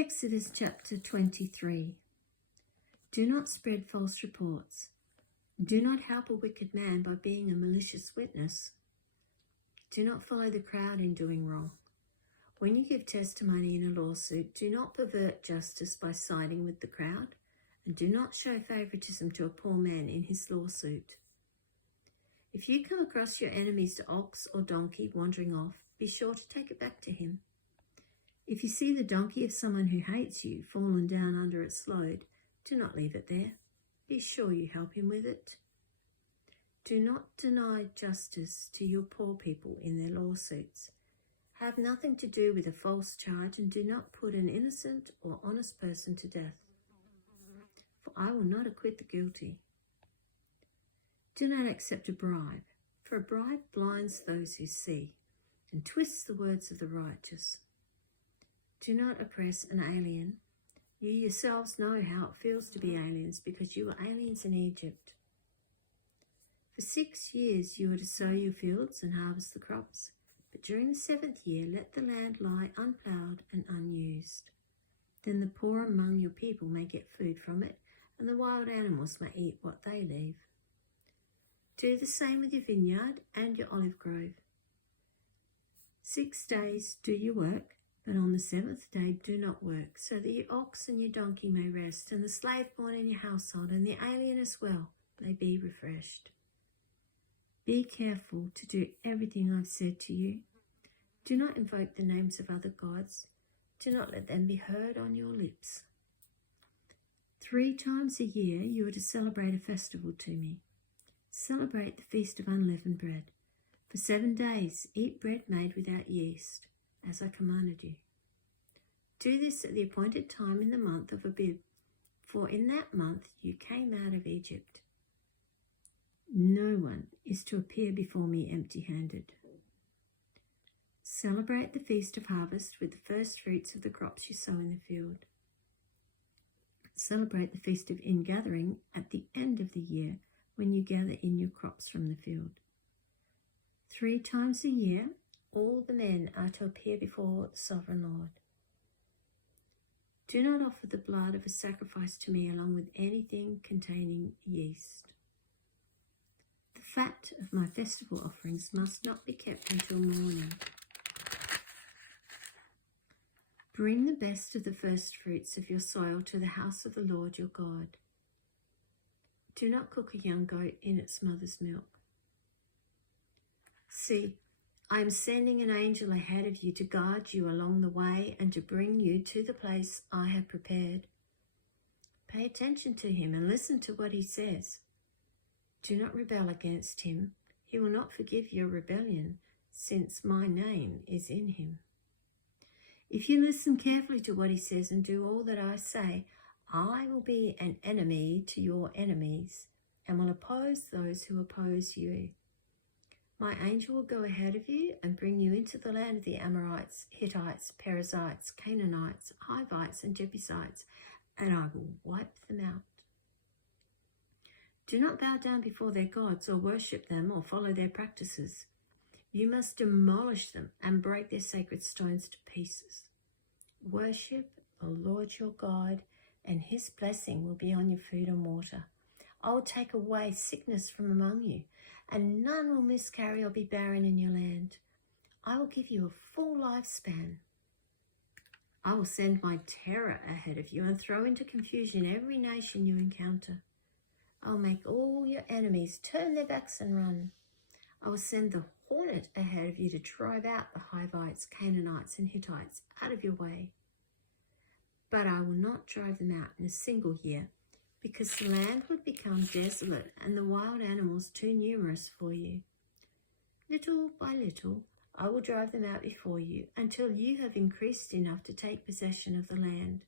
Exodus chapter 23. Do not spread false reports. Do not help a wicked man by being a malicious witness. Do not follow the crowd in doing wrong. When you give testimony in a lawsuit, do not pervert justice by siding with the crowd, and do not show favoritism to a poor man in his lawsuit. If you come across your enemy's ox or donkey wandering off, be sure to take it back to him. If you see the donkey of someone who hates you fallen down under its load, do not leave it there. Be sure you help him with it. Do not deny justice to your poor people in their lawsuits. Have nothing to do with a false charge, and do not put an innocent or honest person to death. For I will not acquit the guilty. Do not accept a bribe, for a bribe blinds those who see and twists the words of the righteous. Do not oppress an alien. You yourselves know how it feels to be aliens, because you were aliens in Egypt. For 6 years you are to sow your fields and harvest the crops, but during the 7th year let the land lie unploughed and unused. Then the poor among your people may get food from it, and the wild animals may eat what they leave. Do the same with your vineyard and your olive grove. 6 days do your work, but on the 7th day do not work, so that your ox and your donkey may rest, and the slave born in your household and the alien as well may be refreshed. Be careful to do everything I've said to you. Do not invoke the names of other gods. Do not let them be heard on your lips. 3 times a year you are to celebrate a festival to me. Celebrate the Feast of Unleavened Bread. For 7 days eat bread made without yeast, as I commanded you. Do this at the appointed time in the month of Abib, for in that month you came out of Egypt. No one is to appear before me empty-handed. Celebrate the Feast of Harvest with the first fruits of the crops you sow in the field. Celebrate the Feast of Ingathering at the end of the year, when you gather in your crops from the field. 3 times a year, all the men are to appear before the Sovereign Lord. Do not offer the blood of a sacrifice to me along with anything containing yeast. The fat of my festival offerings must not be kept until morning. Bring the best of the first fruits of your soil to the house of the Lord your God. Do not cook a young goat in its mother's milk. See, I am sending an angel ahead of you to guard you along the way and to bring you to the place I have prepared. Pay attention to him and listen to what he says. Do not rebel against him. He will not forgive your rebellion, since my name is in him. If you listen carefully to what he says and do all that I say, I will be an enemy to your enemies and will oppose those who oppose you. My angel will go ahead of you and bring you into the land of the Amorites, Hittites, Perizzites, Canaanites, Hivites, and Jebusites, and I will wipe them out. Do not bow down before their gods or worship them or follow their practices. You must demolish them and break their sacred stones to pieces. Worship the Lord your God, and his blessing will be on your food and water. I will take away sickness from among you, and none will miscarry or be barren in your land. I will give you a full lifespan. I will send my terror ahead of you and throw into confusion every nation you encounter. I will make all your enemies turn their backs and run. I will send the hornet ahead of you to drive out the Hivites, Canaanites, and Hittites out of your way. But I will not drive them out in a single year, because the land would become desolate and the wild animals too numerous for you. Little by little, I will drive them out before you until you have increased enough to take possession of the land.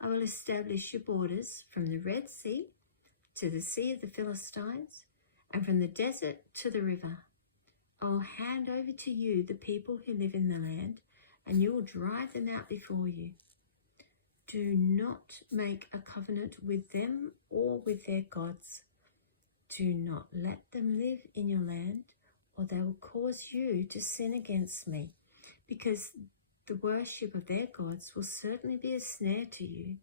I will establish your borders from the Red Sea to the Sea of the Philistines, and from the desert to the river. I will hand over to you the people who live in the land, and you will drive them out before you. Do not make a covenant with them or with their gods. Do not let them live in your land, or they will cause you to sin against me, because the worship of their gods will certainly be a snare to you.